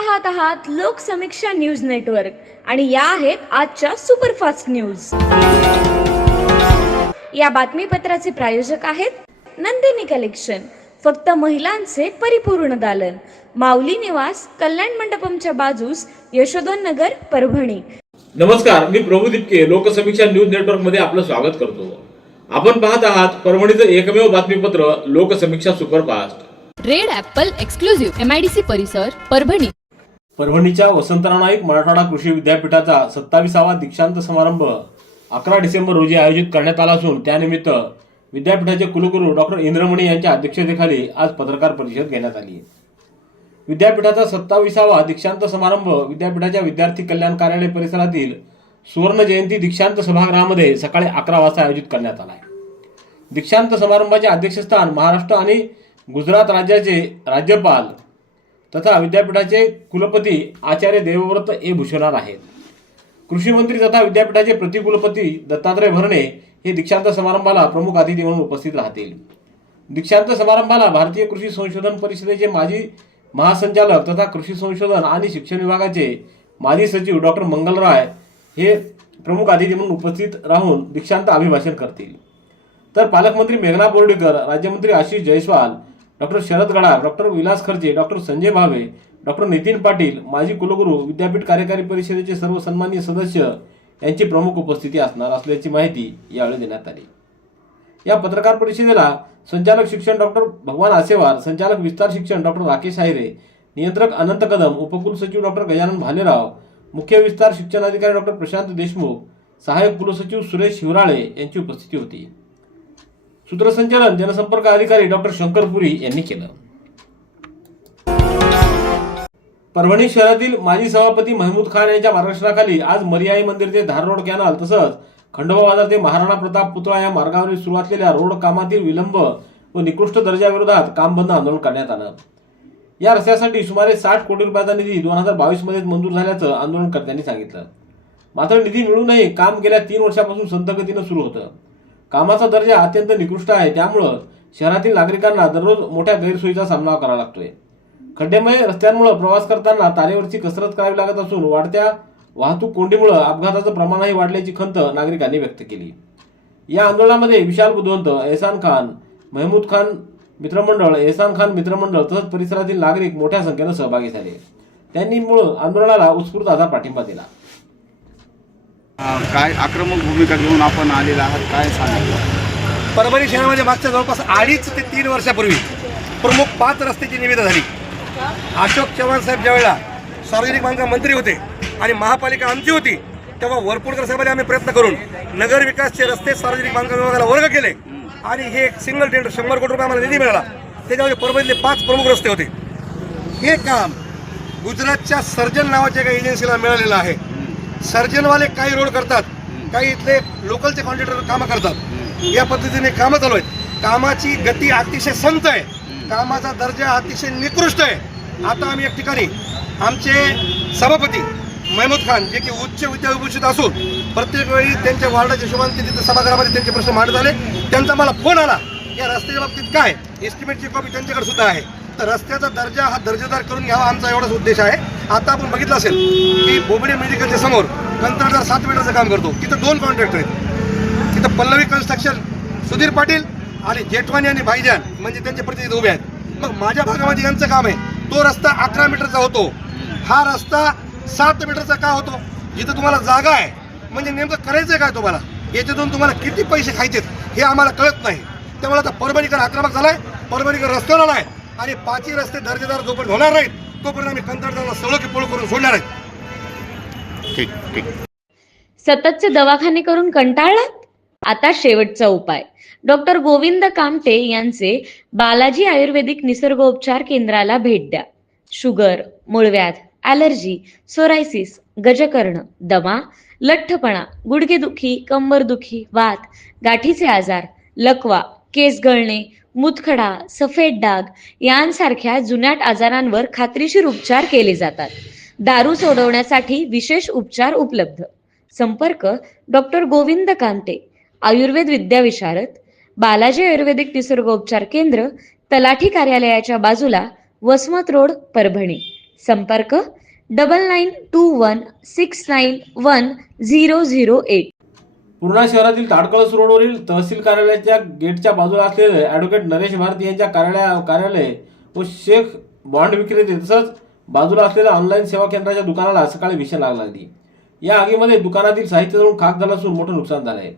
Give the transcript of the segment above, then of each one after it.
पाहत आहात Loksamiksha news network आणि या आहेत आजच्या सुपरफास्ट न्यूज। या बातमीपत्राचे प्रायोजक आहेत नंदिनी कलेक्शन, फक्त महिलांचे परिपूर्ण दालन, माऊली निवास, कल्याण मंडपमच्या बाजूस, यशोधन नगर, परभणी। नमस्कार, मी प्रभू दिपके लोकसमीक्षा न्यूज नेटवर्क मध्ये आपलं स्वागत करतो। आपण पाहत आहात परभणीचं एकमेव बातमीपत्र Loksamiksha superfast. Red Apple exclusive MIDC परिसर, परभणी। परभणीच्या वसंतराव नाईक मराठवाडा कृषी विद्यापीठाचा 27वा दीक्षांत समारंभ 11 डिसेंबर रोजी आयोजित करण्यात आला असून त्यानिमित्त विद्यापीठाचे कुलगुरू डॉक्टर इंद्रमणी यांच्या अध्यक्षतेखाली आज पत्रकार परिषद घेण्यात आली। विद्यापीठाचा 27वा दीक्षांत समारंभ विद्यापीठाच्या विद्यार्थी कल्याण कार्यालय परिसरातील सुवर्ण जयंती दीक्षांत सभागृहामध्ये सकाळी 11 वाजता आयोजित करण्यात आला आहे। दीक्षांत समारंभाचे अध्यक्षस्थान महाराष्ट्र आणि गुजरात राज्याचे राज्यपाल तथा विद्यापीठाचे कुलपती आचार्य देवव्रत ए भूषणार आहेत। कृषी मंत्री तथा विद्यापीठाचे प्रतिकुलपती दत्तात्रय भरणे हे दीक्षांत समारंभाला प्रमुख अतिथी म्हणून उपस्थित राहतील। दीक्षांत समारंभाला भारतीय कृषी संशोधन परिषदेचे माजी महासंचालक तथा कृषी संशोधन आणि शिक्षण विभागाचे माजी सचिव डॉक्टर मंगलराय हे प्रमुख अतिथी म्हणून उपस्थित राहून दीक्षांत अभिभाषण करतील। तर पालकमंत्री मेघना बोर्डीकर, राज्यमंत्री आशिष जयस्वाल, डॉक्टर शरद गडाख, डॉक्टर विलास खर्चे, डॉक्टर संजय भावे, डॉक्टर नितीन पाटील, माजी कुलगुरू, विद्यापीठ कार्यकारी परिषदेचे सर्व सन्माननीय सदस्य यांची प्रमुख उपस्थिती असणार असल्याची माहिती यावेळी देण्यात आली। या पत्रकार परिषदेला संचालक शिक्षण डॉक्टर भगवान आसेवार, संचालक विस्तार शिक्षण डॉक्टर राकेश आहिरे, नियंत्रक अनंत कदम, उपकुलसचिव डॉक्टर गजानन भालेराव, मुख्य विस्तार शिक्षण अधिकारी डॉक्टर प्रशांत देशमुख, सहाय्यक कुलसचिव सुरेश शिवराळे यांची उपस्थिती होती। सूत्रसंचालन जनसंपर्क अधिकारी डॉक्टर शंकर पुरी यांनी केलं। परभणी शहरातील माजी सभापती महमूद खान यांच्या मार्गदर्शनाखाली आज मर्याई मंदिर ते धार रोड कॅनल तसंच खंडोबा बाजार ते महाराणा प्रताप पुतळा या मार्गावरील सुरू असलेल्या रोड कामातील विलंब व निकृष्ट दर्जाविरोधात काम बंद आंदोलन करण्यात आलं। या रस्त्यासाठी सुमारे 60 कोटी रुपयाचा निधी 2022 मध्ये मंजूर झाल्याचं आंदोलनकर्त्यांनी सांगितलं। मात्र निधी मिळूनही काम गेल्या 3 वर्षापासून संथ गतीनं सुरू होतं। कामाचा दर्जा अत्यंत निकृष्ट आहे, त्यामुळं शहरातील नागरिकांना दररोज मोठ्या गैरसोयीचा सामना करावा लागतोय। खड्डेमय रस्त्यांमुळे प्रवास करताना तारेवरची कसरत करावी लागत असून वाढत्या वाहतूक कोंडीमुळे अपघाताचं प्रमाणही वाढल्याची खंत नागरिकांनी व्यक्त केली। या आंदोलनामध्ये विशाल बुधवंत, एहसान खान, महमूद खान मित्रमंडळ, एहसान खान मित्रमंडळ तसंच परिसरातील नागरिक मोठ्या संख्येनं सहभागी झाले। त्यांनी मूळ आंदोलनाला उत्स्फूर्त असा पाठिंबा दिला। काय आक्रमक भूमिका घेऊन आपण आलेला आहात, काय सांगाल? परभणी शहरामध्ये मागच्या जवळपास 2.5 ते 3 वर्षापूर्वी प्रमुख 5 रस्त्याची निविदा झाली। अशोक चव्हाण साहेब ज्यावेळेला सार्वजनिक बांधकाम मंत्री होते आणि महापालिका आमची होती, तेव्हा वरपुडकर साहेबांनी आम्ही प्रयत्न करून नगर विकासचे रस्ते सार्वजनिक बांधकाम विभागाला वर्ग केले आणि हे एक सिंगल टेंडर 100 कोटी रुपये आम्हाला निधी मिळाला। त्याच्यामध्ये परभणीतले 5 प्रमुख रस्ते होते। हे काम गुजरातच्या सर्जन नावाच्या एका एजन्सीला मिळालेलं आहे। सर्जनवाले काही रोड करतात, काही इथले लोकलचे कॉन्ट्रॅक्टर कामं करतात। या पद्धतीने कामं चालू आहेत। कामाची गती अतिशय संत आहे, कामाचा दर्जा अतिशय निकृष्ट आहे। आता आम्ही एक ठिकाणी आमचे सभापती महमूद खान जे की उच्च विद्याभूषित असून प्रत्येक वेळी त्यांच्या वार्डाच्या हिशोबाने तिथे सभागृहामध्ये त्यांचे प्रश्न मांडत आले। त्यांचा मला फोन आला, या रस्त्याच्या बाबतीत काय एस्टिमेटची कॉपी त्यांच्याकडे सुद्धा आहे, तर रस्त्याचा दर्जा हा दर्जेदार करून घ्यावा आमचा एवढाच उद्देश आहे। आता आपण बघितलं असेल की बोबडे मेडिकलच्या समोर कंत्राटदार 7 मीटरचं काम करतो, तिथं 2 कॉन्ट्रॅक्टर आहेत। तिथं पल्लवी कन्स्ट्रक्शन, सुधीर पाटील आणि जेठवानी आणि भाईजान म्हणजे त्यांचे प्रतिनिधी उभे आहेत। मग माझ्या भागामध्ये यांचं काम आहे, तो रस्ता 11 मीटरचा होतो, हा रस्ता 7 मीटरचा का होतो? जिथं तुम्हाला जागा आहे म्हणजे नेमकं करायचं काय तुम्हाला, याच्यातून तुम्हाला किती पैसे खायचेत हे आम्हाला कळत नाही। त्यामुळे आता परभणीकर आक्रमक झालाय, परभणीकर रस्त्यावर आलाय आणि 5ही रस्ते दर्जेदार जोपर्यंत होणार नाहीत तोपर्यंत आम्ही कंत्राटदाराला सळो की पळू करून सोडणार आहेत। ठीक। सततचे दवाखाने करून कंटाळलात? आता शेवटचा उपाय। डॉक्टर गोविंद कामटे यांचे बालाजी आयुर्वेदिक निसर्गोपचार केंद्राला भेट द्या। शुगर, मूळव्याध, ॲलर्जी, सोरायसिस, गजकर्ण, दमा, लठ्ठपणा, गुडघेदुखी, कंबरदुखी, वात, गाठीचे आजार, लकवा, केस गळणे, मुतखडा, सफेद डाग यांसारख्या जुनाट आजारांवर खात्रीशीर उपचार केले जातात। दारू सोडवण्यासाठी विशेष उपचार उपलब्ध। संपर्क डॉक्टर गोविंद कामटे, आयुर्वेद विद्याविशारद, बालाजी आयुर्वेदिक निसर्गोपचार केंद्र, तलाठी कार्यालयाच्या बाजूला, वसमत रोड, परभणी। संपर्क 9921691008. पूर्णा शहरातील ताडकळस रोडवरील तहसील कार्यालयाच्या गेटच्या बाजूला असलेले ॲडव्होकेट नरेश भारती यांच्या कार्यालय व शेख बॉन्ड विक्रेते तसंच बाजूला असलेल्या ऑनलाईन सेवा केंद्राच्या दुकानाला सकाळी भीषण आग लागली. या आगीमध्ये दुकानातील साहित्य जळून खाक झालं असून मोठं नुकसान झालं आहे.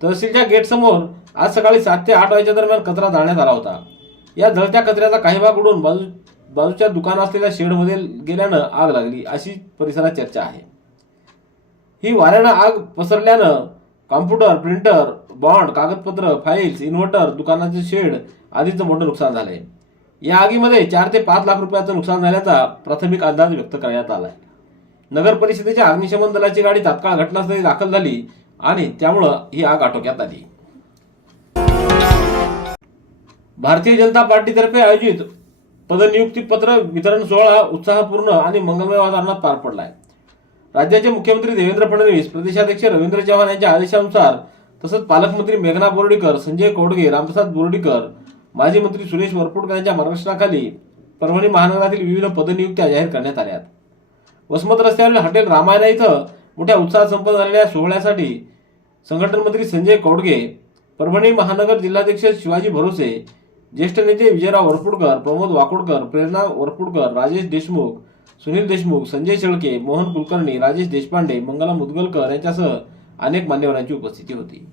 तहसीलच्या गेट समोर आज सकाळी 7 ते 8 वाजेच्या दरम्यान कचरा जाळण्यात आला होता. या जळत्या कचऱ्याचा काही भाग उडून बाजूच्या दुकान असलेल्या शेडमध्ये गेल्यानं आग लागली अशी परिसरात चर्चा आहे. ही वाऱ्यानं आग पसरल्यानं कॉम्प्युटर, प्रिंटर, बॉन्ड, कागदपत्र, फाईल्स, इन्व्हर्टर, दुकानाचे शेड आदीचं मोठं नुकसान झालंय. या आगीमध्ये 4 ते 5 लाख रुपयाचं नुकसान झाल्याचा प्राथमिक अंदाज व्यक्त करण्यात आलाय. नगर परिषदेच्या अग्निशमन दलाची गाडी तात्काळ घटनास्थळी दाखल झाली आणि त्यामुळं ही आग आटोक्यात आली. भारतीय जनता पार्टीतर्फे आयोजित पदनियुक्तीपत्र वितरण सोहळा उत्साहपूर्ण आणि मंगलमय वातावरणात पार पडलाय. राज्याचे मुख्यमंत्री देवेंद्र फडणवीस, प्रदेशाध्यक्ष रवींद्र चव्हाण यांच्या आदेशानुसार तसंच पालकमंत्री मेघना बोर्डीकर, संजय कौडगे, रामप्रसाद बोर्डीकर, माजी मंत्री सुरेश वरपुडकर यांच्या मार्गदर्शनाखाली परभणी महानगरातील विविध पदनियुक्त्या जाहीर करण्यात आल्या. वसमत रस्त्यावरील हॉटेल रामायणा इथं मोठ्या उत्साहात संपन्न झालेल्या सोहळ्यासाठी संघटन मंत्री संजय कौडगे, परभणी महानगर जिल्हाध्यक्ष शिवाजी भरोसे, ज्येष्ठ नेते विजयराव वरपुडकर, प्रमोद वाकोडकर, प्रेरणा वरपुडकर, राजेश देशमुख, सुनील देशमुख, संजय शेळके, मोहन कुलकर्णी, राजेश देशपांडे, मंगला मुदगलकर यांच्यासह अनेक मान्यवरांची उपस्थिती होती.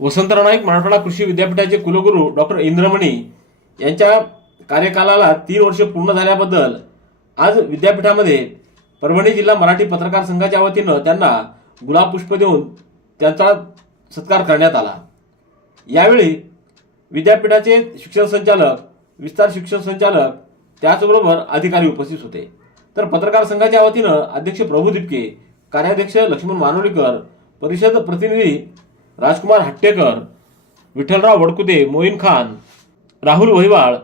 वसंतराव नाईक मराठवाडा कृषी विद्यापीठाचे कुलगुरू डॉक्टर इंद्रमणी यांच्या कार्यकालाला 3 वर्ष पूर्ण झाल्याबद्दल आज विद्यापीठामध्ये परभणी जिल्हा मराठी पत्रकार संघाच्या वतीनं त्यांना गुलाब पुष्प देऊन त्यांचा सत्कार करण्यात आला. यावेळी विद्यापीठाचे शिक्षण संचालक, विस्तार शिक्षण संचालक त्याचबरोबर अधिकारी उपस्थित होते. तर पत्रकार संघाच्या वतीनं अध्यक्ष प्रभू दिपके, कार्याध्यक्ष लक्ष्मण मानोलीकर, परिषद प्रतिनिधी राजकुमार हट्टेकर, विठ्ठलराव वडकुते, मोईन खान, राहुल वहिवाळ,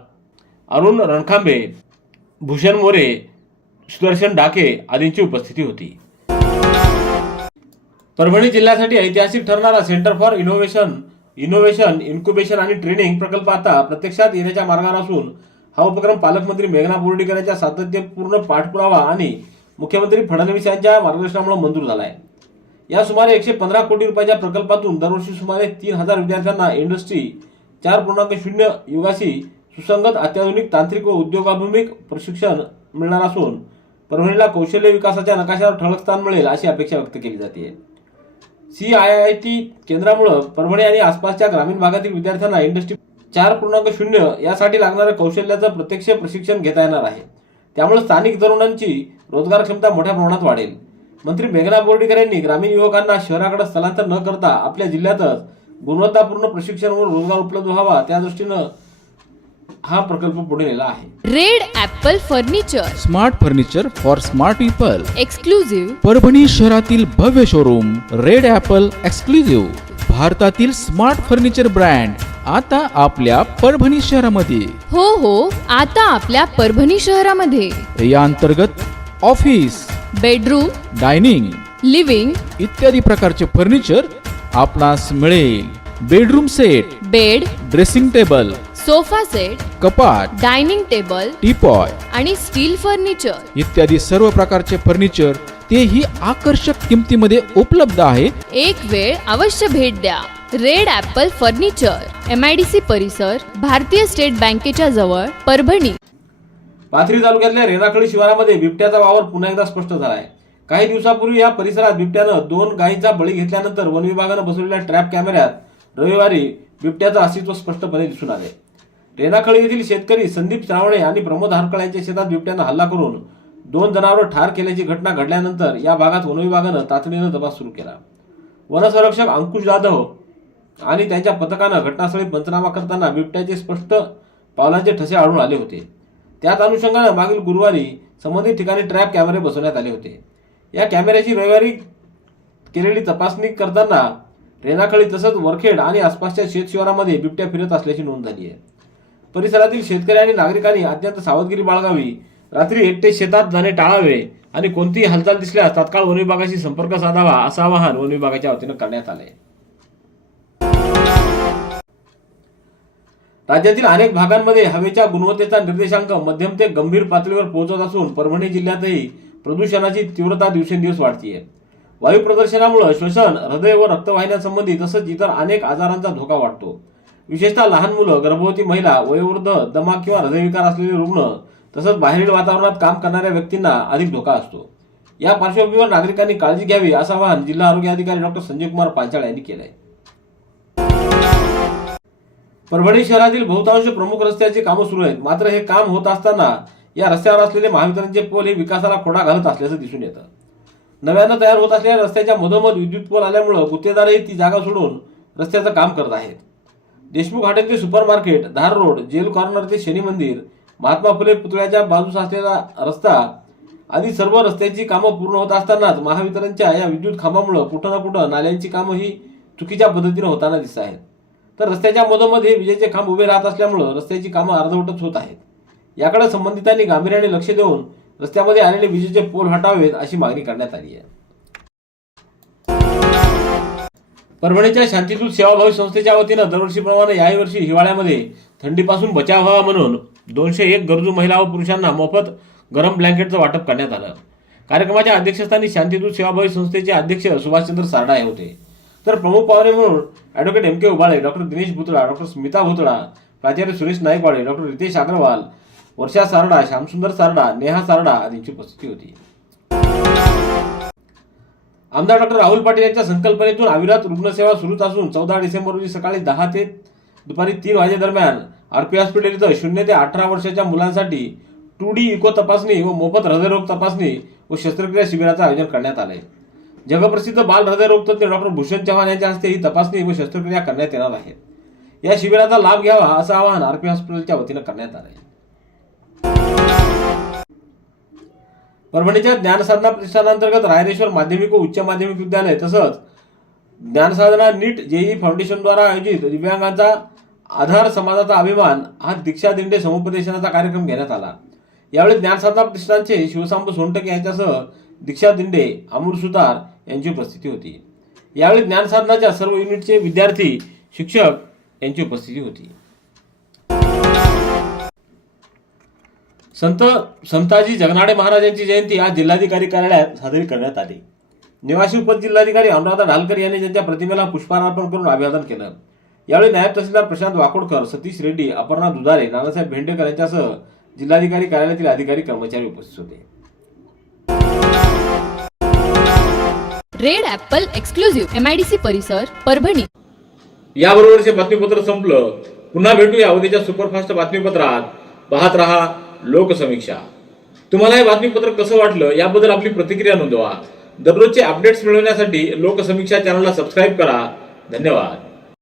अरुण रणखांबे, भूषण मोरे, सुदर्शन डाके आदींची उपस्थिती होती. परभणी जिल्ह्यासाठी ऐतिहासिक ठरणारा सेंटर फॉर इनोव्हेशन, इन्क्युबेशन आणि ट्रेनिंग प्रकल्प आता प्रत्यक्षात येण्याच्या मार्गावर असून हा उपक्रम पालकमंत्री मेघना बोर्डीकर यांच्या सातत्यपूर्ण पाठपुरावा आणि मुख्यमंत्री फडणवीस यांच्या मार्गदर्शनामुळे मंजूर झाला आहे. या सुमारे 115 कोटी रुपयाच्या प्रकल्पातून दरवर्षी सुमारे 3000 विद्यार्थ्यांना इंडस्ट्री 4.0 युगाशी सुसंगत अत्याधुनिक तांत्रिक व उद्योगाभिमुख प्रशिक्षण मिळणार असून परभणीला कौशल्य विकासाच्या नकाशावर ठळक स्थान मिळेल अशी अपेक्षा व्यक्त केली जाते. CIIT केंद्रामुळे परभणी आणि आसपासच्या ग्रामीण भागातील विद्यार्थ्यांना इंडस्ट्री 4.0 यासाठी लागणाऱ्या कौशल्याचं प्रत्यक्ष प्रशिक्षण घेता येणार आहे. त्यामुळे स्थानिक तरुणांची रोजगार क्षमता मोठ्या प्रमाणात वाढेल. मंत्री मेघना बोर्डीकर यांनी ग्रामीण युवकांना शहराकडे स्थलांतर न करता आपल्या जिल्ह्यातच गुणवत्तापूर्ण प्रशिक्षण व रोजगार उपलब्ध व्हावा त्या दृष्टीनं हा प्रकल्प पुढे नेला आहे. Red Apple furniture, smart furniture for smart people. Exclusive Parbhani शहरातील भव्य शोरूम रेड ॲपल एक्सक्लुझिव्ह, भारतातील स्मार्ट फर्निचर ब्रँड आता आपल्या परभणी शहरामध्ये. हो, आता आपल्या परभणी शहरामध्ये. या अंतर्गत ऑफिस, बेडरूम, डायनिंग, लिव्हिंग इत्यादी प्रकारचे फर्निचर आपणास मिळेल. Bedroom set, bed, dressing table, sofa set, कपाट, डायनिंग टेबल टीपॉय आणि स्टील फर्निचर इत्यादी सर्व प्रकारचे फर्निचर तेही आकर्षक किमतीमध्ये उपलब्ध आहे. एक वेळ अवश्य भेट द्या. रेड ॲपल फर्निचर, MIDC परिसर, भारतीय स्टेट बँकेच्या जवळ, परभणी. पाथरी तालुक्यातल्या रेणाखळी शिवारामध्ये बिबट्याचा वावर पुन्हा एकदा स्पष्ट झाला आहे. काही दिवसापूर्वी या परिसरात बिबट्यानं 2 गायींचा बळी घेतल्यानंतर वन विभागानं बसवलेल्या ट्रॅप कॅमेऱ्यात रविवारी बिबट्याचं अस्तित्व स्पष्टपणे दिसून आले. रेणाखळी येथील शेतकरी संदीप श्रावणे आणि प्रमोद हारकळ यांच्या शेतात बिबट्यानं हल्ला करून 2 जनावरं ठार केल्याची घटना घडल्यानंतर या भागात वन विभागानं तातडीनं तपास सुरू केला. वनसंरक्षक अंकुश जाधव आणि त्यांच्या पथकानं घटनास्थळी पंचनामा करताना बिबट्याचे स्पष्ट पावलांचे ठसे आढळून आले होते. त्याच अनुषंगानं मागील गुरुवारी संबंधित ठिकाणी ट्रॅप कॅमेरे बसवण्यात आले होते. या कॅमेऱ्याची रविवारी केलेली तपासणी करताना रेणाखळी तसंच वरखेड आणि आसपासच्या शेत शिवारामध्ये बिबट्या फिरत असल्याची नोंद झाली आहे. परिसरातील शेतकरी आणि नागरिकांनी अत्यंत सावधगिरी बाळगावी, रात्री एकटे शेतात जाणे टाळावे आणि कोणतीही हालचाल दिसल्यास तात्काळ वन विभागाशी संपर्क साधावा असं आवाहन वन विभागाच्या वतीनं करण्यात आले. राज्यातील अनेक भागांमध्ये हवेच्या गुणवत्तेचा निर्देशांक मध्यम ते गंभीर पातळीवर पोहोचत असून परभणी जिल्ह्यातही प्रदूषणाची तीव्रता दिवसेंदिवस वाढतीये. वायू प्रदूषणामुळे श्वसन, हृदय व रक्तवाहिन्यांसंबंधी तसंच इतर अनेक आजारांचा धोका वाढतो. विशेषतः लहान मुलं, गर्भवती महिला, वयोवृद्ध, दमा किंवा हृदयविकार असलेले रुग्ण तसंच बाहेरील वातावरणात काम करणाऱ्या व्यक्तींना अधिक धोका असतो. या पार्श्वभूमीवर नागरिकांनी काळजी घ्यावी असं आवाहन जिल्हा आरोग्य अधिकारी डॉक्टर संजय कुमार पांचाळ यांनी केलं आहे. परभणी शहरातील बहुतांश प्रमुख रस्त्याची कामं सुरू आहेत. मात्र हे काम होत असताना या रस्त्यावर असलेले महावितरणचे पोल हे विकासाला खोडा घालत असल्याचं दिसून येतं. नव्यानं तयार होत असलेल्या रस्त्याच्या मधोमध विद्युत पोल आल्यामुळे गुत्तेदारही ती जागा सोडून रस्त्याचं काम करत आहेत. देशमुख हॉटेल ते सुपर मार्केट, धार रोड, जेल कॉर्नर ते शनी मंदिर, महात्मा फुले पुतळ्याच्या बाजूस असलेला रस्ता आदी सर्व रस्त्याची कामं पूर्ण होत असतानाच महावितरणच्या या विद्युत खांबामुळे कुठं ना कुठं नाल्यांची कामं ही चुकीच्या पद्धतीने होताना दिसत आहेत. तर रस्त्याच्या मधोमध हे विजेचे खांब उभे राहत असल्यामुळे रस्त्याची कामं अर्धवटच होत आहेत. याकडे संबंधितांनी गांभीर्याने लक्ष देऊन रस्त्यामध्ये आलेले विजेचे पोल हटावेत अशी मागणी करण्यात आली आहे. परभणीच्या शांतीदूत सेवाभावी संस्थेच्या वतीनं दरवर्षीप्रमाणे याही वर्षी हिवाळ्यामध्ये थंडीपासून बचाव व्हावा म्हणून 201 गरजू महिला व पुरुषांना मोफत गरम ब्लँकेटचं वाटप करण्यात आलं. कार्यक्रमाच्या अध्यक्षस्थानी शांतीदूत सेवाभावी संस्थेचे अध्यक्ष सुभाषचंद्र सारडा हे होते. तर प्रमुख पाहुणे म्हणून ॲडव्होकेट एम के उबाळे, डॉक्टर दिनेश भुतळा, डॉक्टर स्मिता भुतळा, प्राचार्य सुरेश नाईकवाडे, डॉक्टर रितेश अग्रवाल, वर्षा सारडा, श्यामसुंदर सारडा, नेहा सारडा आदींची उपस्थिती होती. आमदार डॉक्टर राहुल पाटील यांच्या संकल्पनेतून अविरत रुग्णसेवा सुरूच असून 14 डिसेंबर रोजी सकाळी 10 ते दुपारी 3 वाजेदरम्यान आरपी हॉस्पिटल इथं 0 ते 18 वर्षाच्या मुलांसाठी 2D इको तपासणी व मोफत हृदयरोग तपासणी व शस्त्रक्रिया शिबिराचं आयोजन करण्यात आलंय. जगप्रसिद्ध बाल हृदयरोग तज्ञ डॉक्टर भूषण चव्हाण यांच्या हस्ते ही तपासणी व शस्त्रक्रिया करण्यात येणार आहे. या शिबिराचा लाभ घ्यावा असं आवाहन आरपी हॉस्पिटलच्या वतीनं करण्यात आलं आहे. परभणीच्या ज्ञानसाधना प्रतिष्ठानांतर्गत रायरेश्वर माध्यमिक व उच्च माध्यमिक विद्यालय तसंच ज्ञानसाधना नीट जेई फाउंडेशनद्वारा आयोजित दिव्यांगांचा आधार समाजाचा अभिमान हा दीक्षा दिंडे समुपदेशनाचा कार्यक्रम घेण्यात आला. यावेळी ज्ञानसाधना प्रतिष्ठानचे शिवसांब सोनटके यांच्यासह दीक्षा दिंडे, अमूर सुतार यांची उपस्थिती होती. यावेळी ज्ञानसाधनाच्या सर्व युनिटचे विद्यार्थी, शिक्षक यांची उपस्थिती होती. संताजी जगनाडे महाराजांची जयंती आज जिल्हाधिकारी कार्यालयात साजरी करण्यात आली. निवासी उपजिल्हाधिकारी अनुराधा ढालकर यांनी त्यांच्या प्रतिमेला पुष्पहार अर्पण करून अभिवादन केलं. यावेळी नायब तहसीलदार प्रशांत वाकोडकर, सतीश रेड्डी, अपर्णा दुधारे, नानासाहेब भेंडेकर यांच्यासह जिल्हाधिकारी कार्यालयातील अधिकारी कर्मचारी उपस्थित होते. रेड ॲपल एक्सक्लुझिव्ह MIDC परिसर परभणी. याबरोबरचे बातमीपत्र संपलं. पुन्हा भेटूया उद्याच्या सुपरफास्ट बातमीपत्रात. पाहत रहा लोकसमीक्षा. तुम्हाला हे बातमीपत्र कसं वाटलं याबद्दल आपली प्रतिक्रिया नोंदवा. दररोजचे अपडेट्स मिळवण्यासाठी लोकसमीक्षा चॅनलला सबस्क्राईब करा. धन्यवाद.